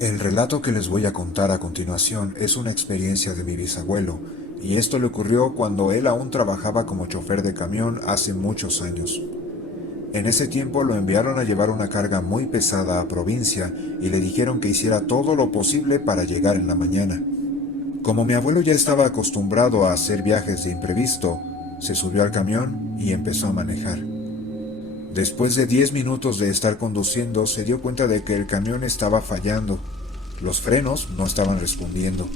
El relato que les voy a contar a continuación es una experiencia de mi bisabuelo, y esto le ocurrió cuando él aún trabajaba como chofer de camión hace muchos años. En ese tiempo lo enviaron a llevar una carga muy pesada a provincia y le dijeron que hiciera todo lo posible para llegar en la mañana. Como mi abuelo ya estaba acostumbrado a hacer viajes de imprevisto, se subió al camión y empezó a manejar. Después de 10 minutos de estar conduciendo, se dio cuenta de que el camión estaba fallando. Los frenos no estaban respondiendo.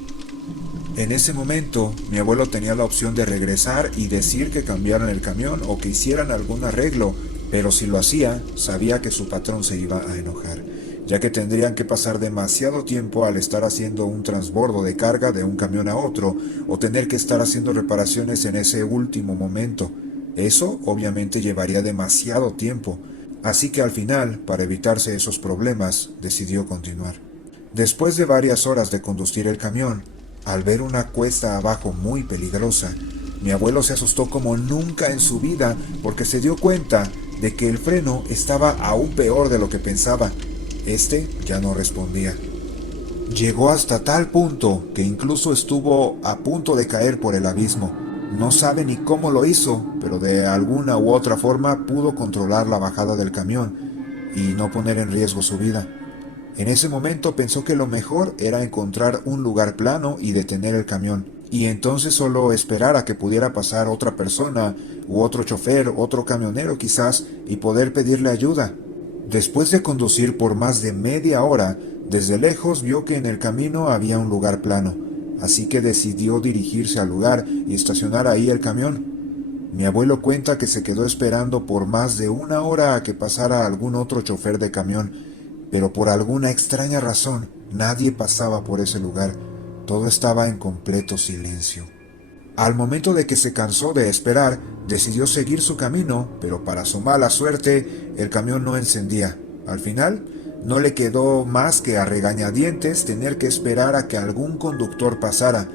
En ese momento, mi abuelo tenía la opción de regresar y decir que cambiaran el camión o que hicieran algún arreglo, pero si lo hacía, sabía que su patrón se iba a enojar, ya que tendrían que pasar demasiado tiempo al estar haciendo un transbordo de carga de un camión a otro o tener que estar haciendo reparaciones en ese último momento. Eso obviamente llevaría demasiado tiempo, así que al final, para evitarse esos problemas, decidió continuar. Después de varias horas de conducir el camión, al ver una cuesta abajo muy peligrosa, mi abuelo se asustó como nunca en su vida porque se dio cuenta de que el freno estaba aún peor de lo que pensaba. Este ya no respondía. Llegó hasta tal punto que incluso estuvo a punto de caer por el abismo. No sabe ni cómo lo hizo, pero de alguna u otra forma pudo controlar la bajada del camión y no poner en riesgo su vida. En ese momento pensó que lo mejor era encontrar un lugar plano y detener el camión, y entonces solo esperar a que pudiera pasar otra persona, u otro chofer, otro camionero quizás, y poder pedirle ayuda. Después de conducir por más de media hora, desde lejos vio que en el camino había un lugar plano, así que decidió dirigirse al lugar y estacionar ahí el camión. Mi abuelo cuenta que se quedó esperando por más de una hora a que pasara algún otro chofer de camión, pero por alguna extraña razón nadie pasaba por ese lugar. Todo estaba en completo silencio. Al momento de que se cansó de esperar, decidió seguir su camino, pero para su mala suerte, el camión no encendía. Al final, no le quedó más que a regañadientes tener que esperar a que algún conductor pasara,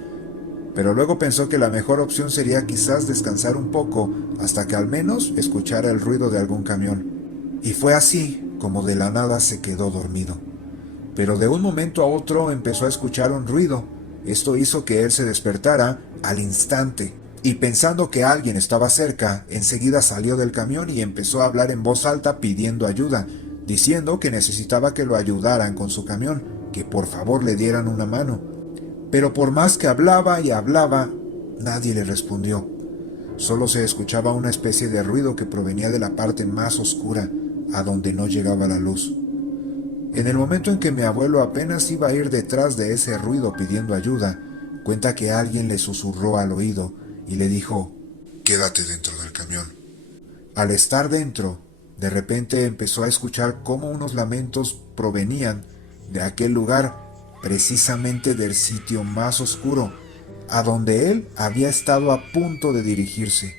pero luego pensó que la mejor opción sería quizás descansar un poco hasta que al menos escuchara el ruido de algún camión. Y fue así como de la nada se quedó dormido. Pero de un momento a otro empezó a escuchar un ruido. Esto hizo que él se despertara al instante. Y pensando que alguien estaba cerca, enseguida salió del camión y empezó a hablar en voz alta pidiendo ayuda, diciendo que necesitaba que lo ayudaran con su camión, que por favor le dieran una mano. Pero por más que hablaba y hablaba, nadie le respondió. Solo se escuchaba una especie de ruido que provenía de la parte más oscura, a donde no llegaba la luz. En el momento en que mi abuelo apenas iba a ir detrás de ese ruido pidiendo ayuda, cuenta que alguien le susurró al oído y le dijo: «Quédate dentro del camión». Al estar dentro, de repente empezó a escuchar cómo unos lamentos provenían de aquel lugar, precisamente del sitio más oscuro, a donde él había estado a punto de dirigirse.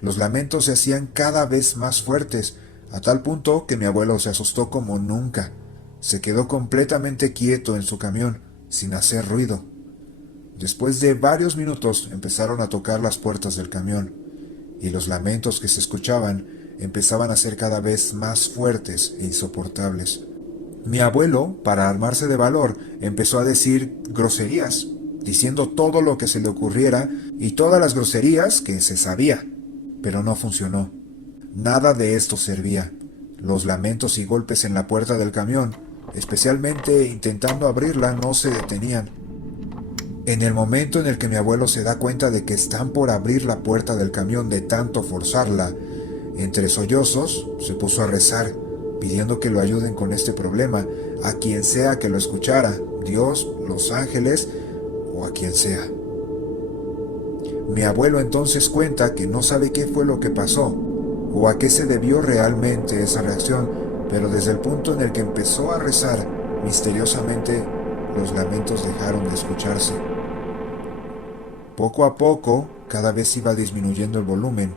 Los lamentos se hacían cada vez más fuertes, a tal punto que mi abuelo se asustó como nunca. Se quedó completamente quieto en su camión, sin hacer ruido. Después de varios minutos empezaron a tocar las puertas del camión, y los lamentos que se escuchaban empezaban a ser cada vez más fuertes e insoportables. Mi abuelo, para armarse de valor, empezó a decir groserías, diciendo todo lo que se le ocurriera y todas las groserías que se sabía, pero no funcionó. Nada de esto servía. Los lamentos y golpes en la puerta del camión, especialmente intentando abrirla, no se detenían. En el momento en el que mi abuelo se da cuenta de que están por abrir la puerta del camión de tanto forzarla, entre sollozos se puso a rezar, pidiendo que lo ayuden con este problema, a quien sea que lo escuchara, Dios, los ángeles o a quien sea. Mi abuelo entonces cuenta que no sabe qué fue lo que pasó o a qué se debió realmente esa reacción, pero desde el punto en el que empezó a rezar, misteriosamente los lamentos dejaron de escucharse. Poco a poco, cada vez iba disminuyendo el volumen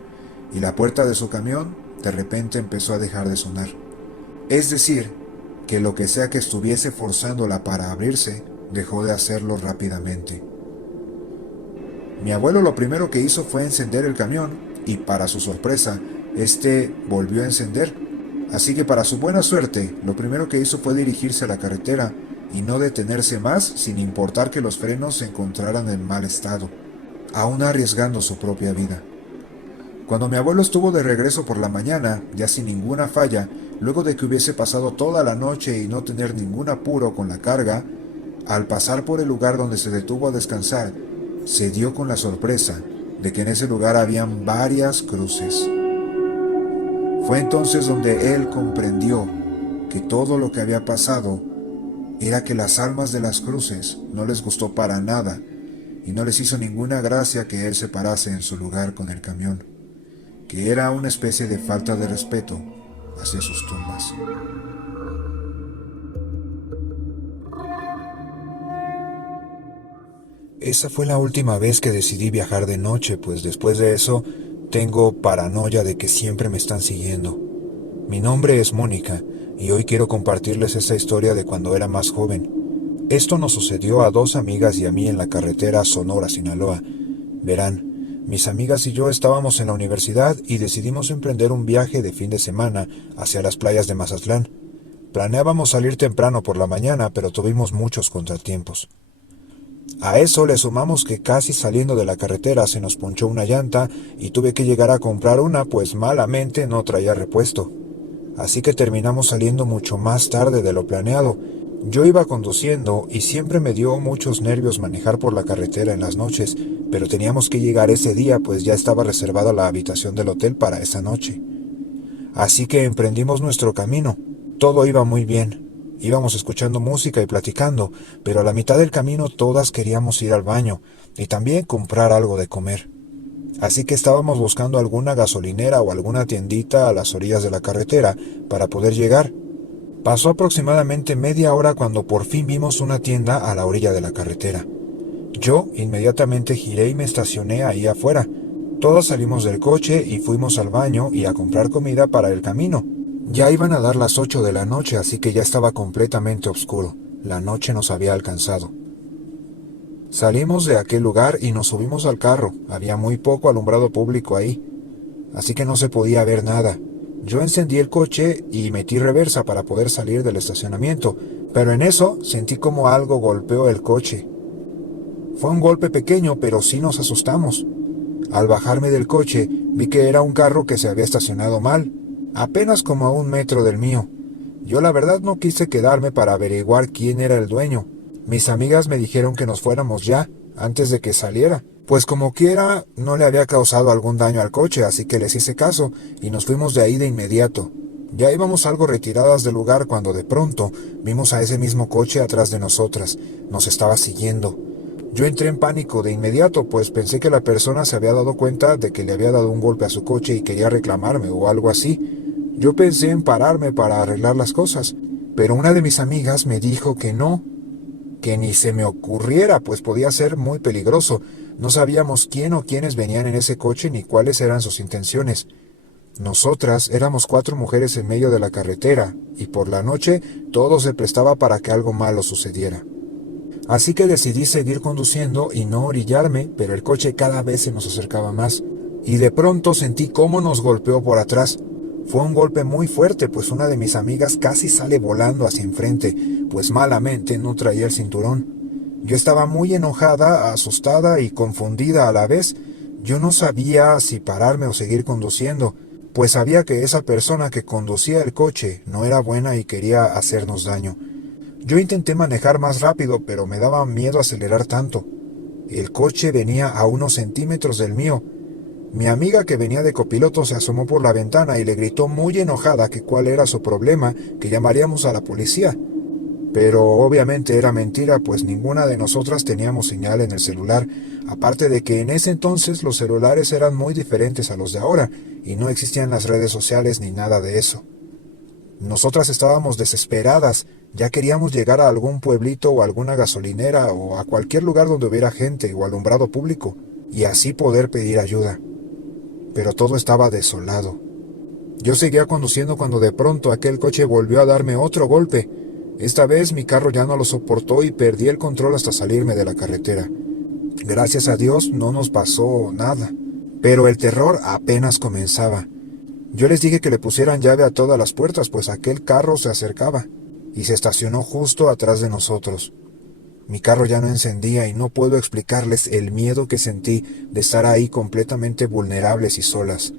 y la puerta de su camión de repente empezó a dejar de sonar. Es decir, que lo que sea que estuviese forzándola para abrirse, dejó de hacerlo rápidamente. Mi abuelo lo primero que hizo fue encender el camión y, para su sorpresa, este volvió a encender, Así que para su buena suerte, lo primero que hizo fue dirigirse a la carretera y no detenerse más sin importar que los frenos se encontraran en mal estado, aún arriesgando su propia vida. Cuando mi abuelo estuvo de regreso por la mañana, ya sin ninguna falla, luego de que hubiese pasado toda la noche y no tener ningún apuro con la carga, al pasar por el lugar donde se detuvo a descansar, se dio con la sorpresa de que en ese lugar habían varias cruces. Fue entonces donde él comprendió que todo lo que había pasado era que las almas de las cruces no les gustó para nada y no les hizo ninguna gracia que él se parase en su lugar con el camión, que era una especie de falta de respeto hacia sus tumbas. Esa fue la última vez que decidí viajar de noche, pues después de eso tengo paranoia de que siempre me están siguiendo. Mi nombre es Mónica y hoy quiero compartirles esta historia de cuando era más joven. Esto nos sucedió a 2 amigas y a mí en la carretera Sonora-Sinaloa. Verán, mis amigas y yo estábamos en la universidad y decidimos emprender un viaje de fin de semana hacia las playas de Mazatlán. Planeábamos salir temprano por la mañana, pero tuvimos muchos contratiempos. A eso le sumamos que casi saliendo de la carretera se nos ponchó una llanta y tuve que llegar a comprar una, pues malamente no traía repuesto. Así que terminamos saliendo mucho más tarde de lo planeado. Yo iba conduciendo y siempre me dio muchos nervios manejar por la carretera en las noches, pero teníamos que llegar ese día, pues ya estaba reservada la habitación del hotel para esa noche. Así que emprendimos nuestro camino. Todo iba muy bien. Íbamos escuchando música y platicando, pero a la mitad del camino todas queríamos ir al baño y también comprar algo de comer. Así que estábamos buscando alguna gasolinera o alguna tiendita a las orillas de la carretera para poder llegar. Pasó aproximadamente media hora cuando por fin vimos una tienda a la orilla de la carretera. Yo inmediatamente giré y me estacioné ahí afuera. Todos salimos del coche y fuimos al baño y a comprar comida para el camino. Ya iban a dar las 8 de la noche, así que ya estaba completamente oscuro. La noche nos había alcanzado. Salimos de aquel lugar y nos subimos al carro. Había muy poco alumbrado público ahí, así que no se podía ver nada. Yo encendí el coche y metí reversa para poder salir del estacionamiento, pero en eso sentí como algo golpeó el coche. Fue un golpe pequeño, pero sí nos asustamos. Al bajarme del coche, vi que era un carro que se había estacionado mal, apenas como a 1 metro del mío. Yo la verdad no quise quedarme para averiguar quién era el dueño. Mis amigas me dijeron que nos fuéramos ya, antes de que saliera, pues como quiera no le había causado algún daño al coche, así que les hice caso y nos fuimos de ahí de inmediato. Ya íbamos algo retiradas del lugar cuando de pronto vimos a ese mismo coche atrás de nosotras. Nos estaba siguiendo. Yo entré en pánico de inmediato, pues pensé que la persona se había dado cuenta de que le había dado un golpe a su coche y quería reclamarme o algo así. Yo pensé en pararme para arreglar las cosas, pero una de mis amigas me dijo que no, que ni se me ocurriera, pues podía ser muy peligroso. No sabíamos quién o quiénes venían en ese coche ni cuáles eran sus intenciones. Nosotras éramos 4 mujeres en medio de la carretera, y por la noche todo se prestaba para que algo malo sucediera. Así que decidí seguir conduciendo y no orillarme, pero el coche cada vez se nos acercaba más, y de pronto sentí cómo nos golpeó por atrás. Fue un golpe muy fuerte, pues una de mis amigas casi sale volando hacia enfrente, pues malamente no traía el cinturón. Yo estaba muy enojada, asustada y confundida a la vez. Yo no sabía si pararme o seguir conduciendo, pues sabía que esa persona que conducía el coche no era buena y quería hacernos daño. Yo intenté manejar más rápido, pero me daba miedo acelerar tanto. El coche venía a unos centímetros del mío. Mi amiga que venía de copiloto se asomó por la ventana y le gritó muy enojada que cuál era su problema, que llamaríamos a la policía. Pero obviamente era mentira, pues ninguna de nosotras teníamos señal en el celular, aparte de que en ese entonces los celulares eran muy diferentes a los de ahora y no existían las redes sociales ni nada de eso. Nosotras estábamos desesperadas, ya queríamos llegar a algún pueblito o alguna gasolinera o a cualquier lugar donde hubiera gente o alumbrado público, y así poder pedir ayuda. Pero todo estaba desolado. Yo seguía conduciendo cuando de pronto aquel coche volvió a darme otro golpe. Esta vez mi carro ya no lo soportó y perdí el control hasta salirme de la carretera. Gracias a Dios no nos pasó nada, pero el terror apenas comenzaba. Yo les dije que le pusieran llave a todas las puertas, pues aquel carro se acercaba y se estacionó justo atrás de nosotros. Mi carro ya no encendía y no puedo explicarles el miedo que sentí de estar ahí completamente vulnerables y solas,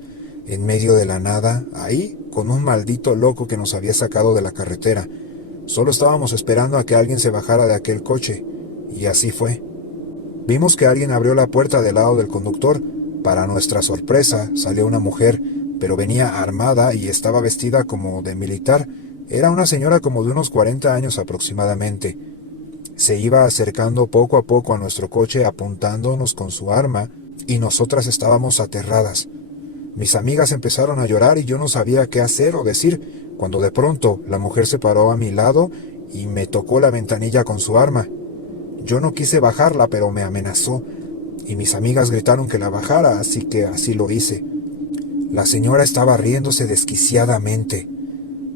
en medio de la nada, ahí, con un maldito loco que nos había sacado de la carretera. Solo estábamos esperando a que alguien se bajara de aquel coche, y así fue. Vimos que alguien abrió la puerta del lado del conductor. Para nuestra sorpresa, salió una mujer, pero venía armada y estaba vestida como de militar. Era una señora como de unos 40 años aproximadamente. Se iba acercando poco a poco a nuestro coche apuntándonos con su arma, y nosotras estábamos aterradas. Mis amigas empezaron a llorar y yo no sabía qué hacer o decir, cuando de pronto la mujer se paró a mi lado y me tocó la ventanilla con su arma. Yo no quise bajarla, pero me amenazó, y mis amigas gritaron que la bajara, así que así lo hice. La señora estaba riéndose desquiciadamente.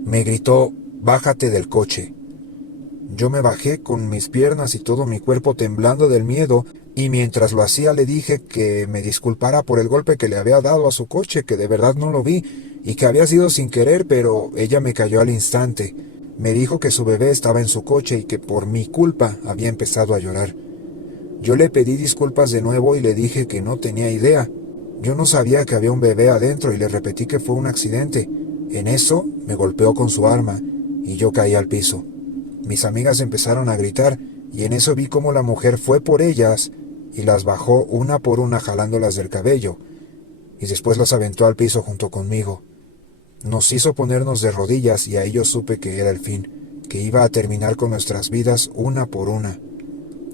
Me gritó: «Bájate del coche». Yo me bajé con mis piernas y todo mi cuerpo temblando del miedo, y mientras lo hacía le dije que me disculpara por el golpe que le había dado a su coche, que de verdad no lo vi, y que había sido sin querer, pero ella me calló al instante. Me dijo que su bebé estaba en su coche y que por mi culpa había empezado a llorar. Yo le pedí disculpas de nuevo y le dije que no tenía idea. Yo no sabía que había un bebé adentro y le repetí que fue un accidente. En eso me golpeó con su arma y yo caí al piso. Mis amigas empezaron a gritar y en eso vi cómo la mujer fue por ellas y las bajó una por una jalándolas del cabello y después las aventó al piso junto conmigo. Nos hizo ponernos de rodillas y ahí yo supe que era el fin, que iba a terminar con nuestras vidas una por una.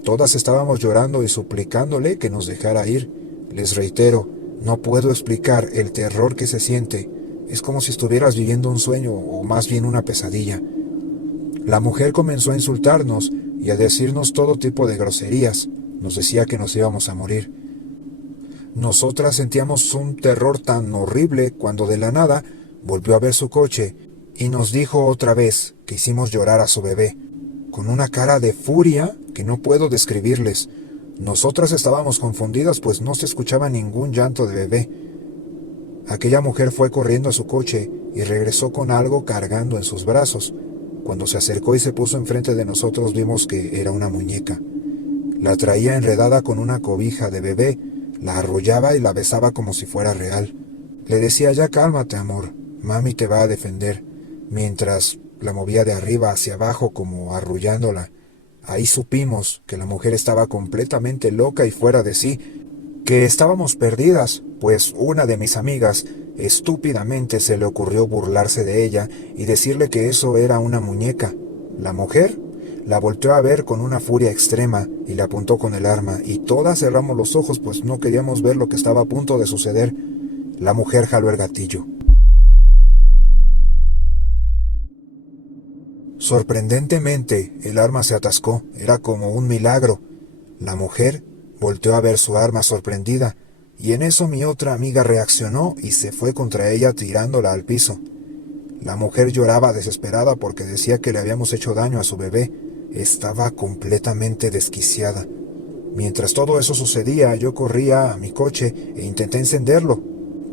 Todas estábamos llorando y suplicándole que nos dejara ir. Les reitero, no puedo explicar el terror que se siente. Es como si estuvieras viviendo un sueño o más bien una pesadilla. La mujer comenzó a insultarnos y a decirnos todo tipo de groserías. Nos decía que nos íbamos a morir. Nosotras sentíamos un terror tan horrible cuando de la nada volvió a ver su coche y nos dijo otra vez que hicimos llorar a su bebé, con una cara de furia que no puedo describirles. Nosotras estábamos confundidas, pues no se escuchaba ningún llanto de bebé. Aquella mujer fue corriendo a su coche y regresó con algo cargando en sus brazos. Cuando se acercó y se puso enfrente de nosotros vimos que era una muñeca. La traía enredada con una cobija de bebé, la arrullaba y la besaba como si fuera real. Le decía: «Ya cálmate, amor, mami te va a defender», mientras la movía de arriba hacia abajo como arrullándola. Ahí supimos que la mujer estaba completamente loca y fuera de sí, que estábamos perdidas, pues una de mis amigas estúpidamente se le ocurrió burlarse de ella y decirle que eso era una muñeca. La mujer la volteó a ver con una furia extrema y le apuntó con el arma, y todas cerramos los ojos pues no queríamos ver lo que estaba a punto de suceder. La mujer jaló el gatillo. Sorprendentemente, el arma se atascó. Era como un milagro. La mujer volteó a ver su arma sorprendida, y en eso mi otra amiga reaccionó y se fue contra ella tirándola al piso. La mujer lloraba desesperada porque decía que le habíamos hecho daño a su bebé. Estaba completamente desquiciada. Mientras todo eso sucedía, yo corría a mi coche e intenté encenderlo.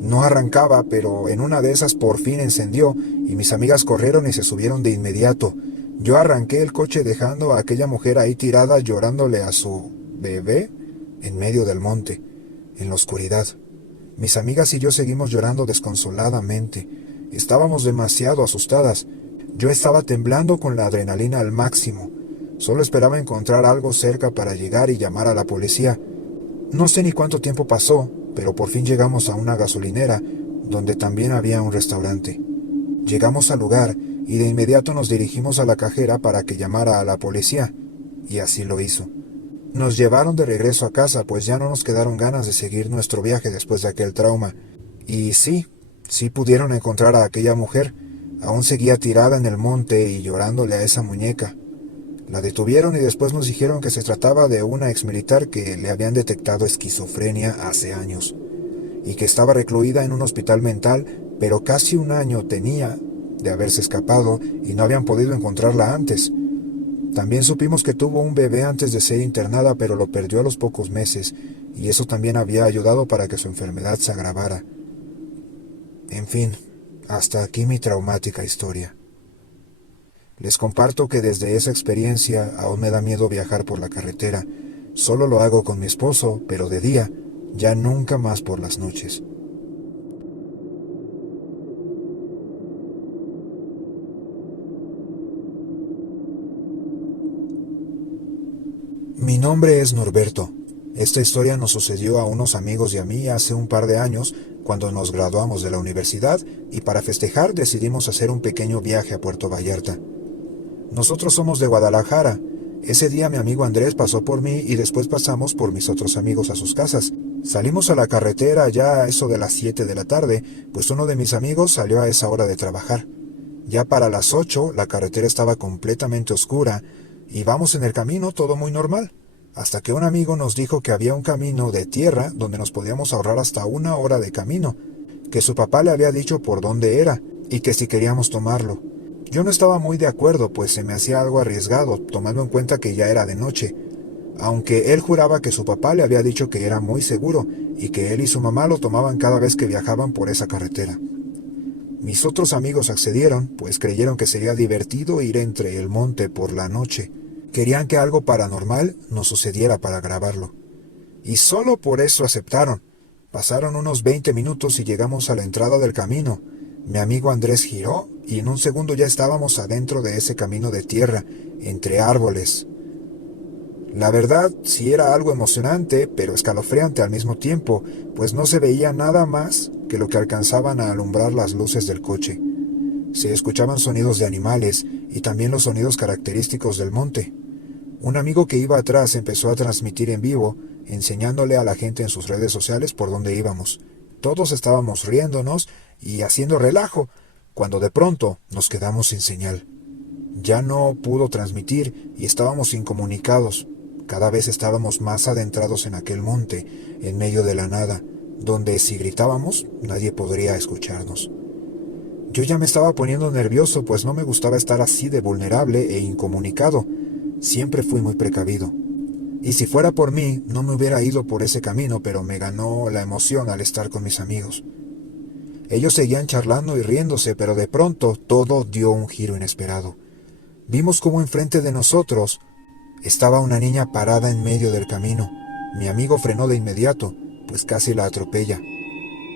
No arrancaba, pero en una de esas por fin encendió, y mis amigas corrieron y se subieron de inmediato. Yo arranqué el coche dejando a aquella mujer ahí tirada llorándole a su bebé en medio del monte, en la oscuridad. Mis amigas y yo seguimos llorando desconsoladamente. Estábamos demasiado asustadas. Yo estaba temblando con la adrenalina al máximo. Solo esperaba encontrar algo cerca para llegar y llamar a la policía. No sé ni cuánto tiempo pasó, pero por fin llegamos a una gasolinera, donde también había un restaurante. Llegamos al lugar y de inmediato nos dirigimos a la cajera para que llamara a la policía, y así lo hizo. Nos llevaron de regreso a casa, pues ya no nos quedaron ganas de seguir nuestro viaje después de aquel trauma. Y sí pudieron encontrar a aquella mujer. Aún seguía tirada en el monte y llorándole a esa muñeca. La detuvieron y después nos dijeron que se trataba de una exmilitar que le habían detectado esquizofrenia hace años y que estaba recluida en un hospital mental, pero casi un año tenía de haberse escapado y no habían podido encontrarla antes. También supimos que tuvo un bebé antes de ser internada, pero lo perdió a los pocos meses, y eso también había ayudado para que su enfermedad se agravara. En fin, Hasta aquí mi traumática historia. Les comparto que desde esa experiencia aún me da miedo viajar por la carretera. Solo lo hago con mi esposo, pero de día, ya nunca más por las noches. Mi nombre es Norberto. Esta historia nos sucedió a unos amigos y a mí hace un par de años, cuando nos graduamos de la universidad, y para festejar decidimos hacer un pequeño viaje a Puerto Vallarta. Nosotros somos de Guadalajara. Ese día mi amigo Andrés pasó por mí y después pasamos por mis otros amigos a sus casas. Salimos a la carretera ya a eso de las 7 de la tarde, pues uno de mis amigos salió a esa hora de trabajar. Ya para las 8 la carretera estaba completamente oscura y vamos en el camino todo muy normal, hasta que un amigo nos dijo que había un camino de tierra donde nos podíamos ahorrar hasta 1 hora de camino, que su papá le había dicho por dónde era y que si queríamos tomarlo. Yo no estaba muy de acuerdo, pues se me hacía algo arriesgado, tomando en cuenta que ya era de noche, aunque él juraba que su papá le había dicho que era muy seguro y que él y su mamá lo tomaban cada vez que viajaban por esa carretera. Mis otros amigos accedieron, pues creyeron que sería divertido ir entre el monte por la noche. Querían que algo paranormal nos sucediera para grabarlo. Y solo por eso aceptaron. Pasaron unos 20 minutos y llegamos a la entrada del camino. Mi amigo Andrés giró y en un segundo ya estábamos adentro de ese camino de tierra, entre árboles. La verdad, sí era algo emocionante, pero escalofriante al mismo tiempo, pues no se veía nada más que lo que alcanzaban a alumbrar las luces del coche. Se escuchaban sonidos de animales y también los sonidos característicos del monte. Un amigo que iba atrás empezó a transmitir en vivo, enseñándole a la gente en sus redes sociales por dónde íbamos. Todos estábamos riéndonos y haciendo relajo, cuando de pronto nos quedamos sin señal. Ya no pudo transmitir y estábamos incomunicados. Cada vez estábamos más adentrados en aquel monte, en medio de la nada, donde si gritábamos nadie podría escucharnos. Yo ya me estaba poniendo nervioso, pues no me gustaba estar así de vulnerable e incomunicado. Siempre fui muy precavido. Y si fuera por mí, no me hubiera ido por ese camino, pero me ganó la emoción al estar con mis amigos. Ellos seguían charlando y riéndose, pero de pronto todo dio un giro inesperado. Vimos cómo enfrente de nosotros estaba una niña parada en medio del camino. Mi amigo frenó de inmediato, pues casi la atropella.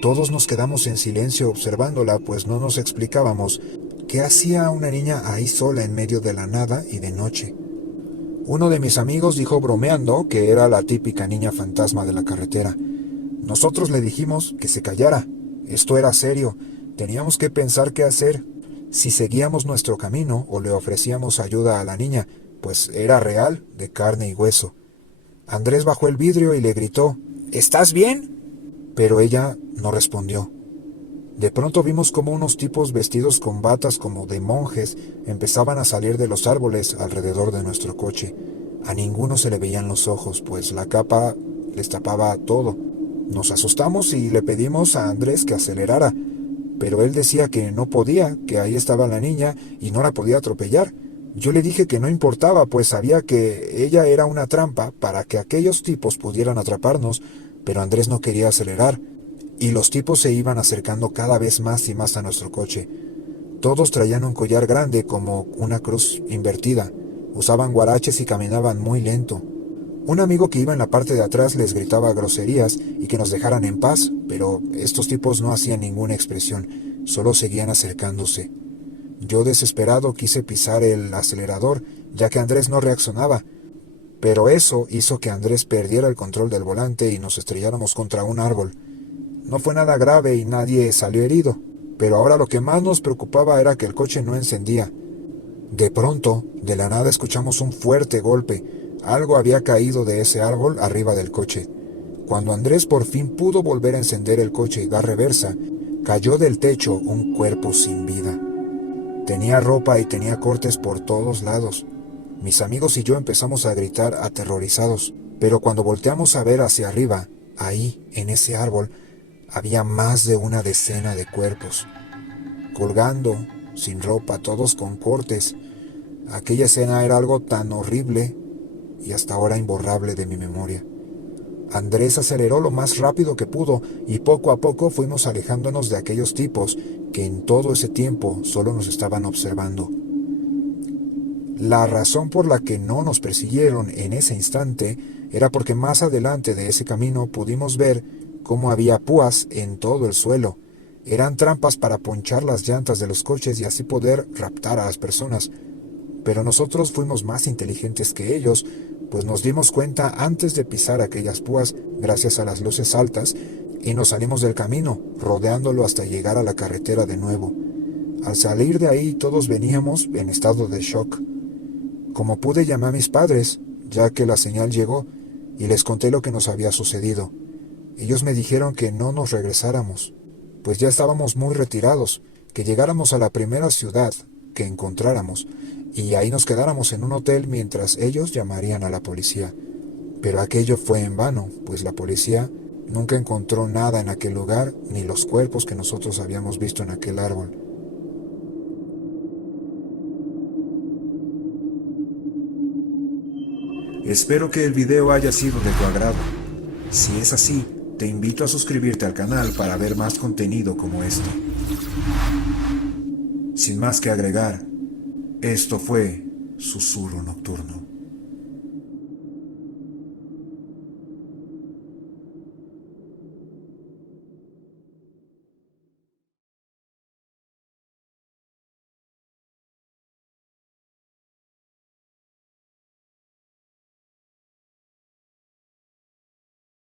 Todos nos quedamos en silencio observándola, pues no nos explicábamos qué hacía una niña ahí sola en medio de la nada y de noche. Uno de mis amigos dijo bromeando que era la típica niña fantasma de la carretera. Nosotros le dijimos que se callara. Esto era serio. Teníamos que pensar qué hacer. Si seguíamos nuestro camino o le ofrecíamos ayuda a la niña, pues era real, de carne y hueso. Andrés bajó el vidrio y le gritó: «¿Estás bien?». Pero ella no respondió. De pronto vimos como unos tipos vestidos con batas como de monjes empezaban a salir de los árboles alrededor de nuestro coche. A ninguno se le veían los ojos, pues la capa les tapaba todo. Nos asustamos y le pedimos a Andrés que acelerara, pero él decía que no podía, que ahí estaba la niña y no la podía atropellar. Yo le dije que no importaba, pues sabía que ella era una trampa para que aquellos tipos pudieran atraparnos, pero Andrés no quería acelerar, y los tipos se iban acercando cada vez más y más a nuestro coche. Todos traían un collar grande como una cruz invertida, usaban guaraches y caminaban muy lento. Un amigo que iba en la parte de atrás les gritaba groserías y que nos dejaran en paz, pero estos tipos no hacían ninguna expresión, solo seguían acercándose. Yo desesperado quise pisar el acelerador, ya que Andrés no reaccionaba, pero eso hizo que Andrés perdiera el control del volante y nos estrelláramos contra un árbol. No fue nada grave y nadie salió herido, pero ahora lo que más nos preocupaba era que el coche no encendía. De pronto, de la nada escuchamos un fuerte golpe. Algo había caído de ese árbol arriba del coche. Cuando Andrés por fin pudo volver a encender el coche y dar reversa, cayó del techo un cuerpo sin vida. Tenía ropa y tenía cortes por todos lados. Mis amigos y yo empezamos a gritar aterrorizados, pero cuando volteamos a ver hacia arriba, ahí, en ese árbol, había más de una decena de cuerpos, colgando, sin ropa, todos con cortes. Aquella escena era algo tan horrible y hasta ahora imborrable de mi memoria. Andrés aceleró lo más rápido que pudo y poco a poco fuimos alejándonos de aquellos tipos que en todo ese tiempo solo nos estaban observando. La razón por la que no nos persiguieron en ese instante era porque más adelante de ese camino pudimos ver cómo había púas en todo el suelo. Eran trampas para ponchar las llantas de los coches y así poder raptar a las personas. Pero nosotros fuimos más inteligentes que ellos, pues nos dimos cuenta antes de pisar aquellas púas gracias a las luces altas y nos salimos del camino, rodeándolo hasta llegar a la carretera de nuevo. Al salir de ahí todos veníamos en estado de shock. Como pude, llamé a mis padres, ya que la señal llegó, y les conté lo que nos había sucedido. Ellos me dijeron que no nos regresáramos, pues ya estábamos muy retirados, que llegáramos a la primera ciudad que encontráramos, y ahí nos quedáramos en un hotel mientras ellos llamarían a la policía. Pero aquello fue en vano, pues la policía nunca encontró nada en aquel lugar, ni los cuerpos que nosotros habíamos visto en aquel árbol. Espero que el video haya sido de tu agrado. Si es así, te invito a suscribirte al canal para ver más contenido como este. Sin más que agregar, esto fue Susurro Nocturno.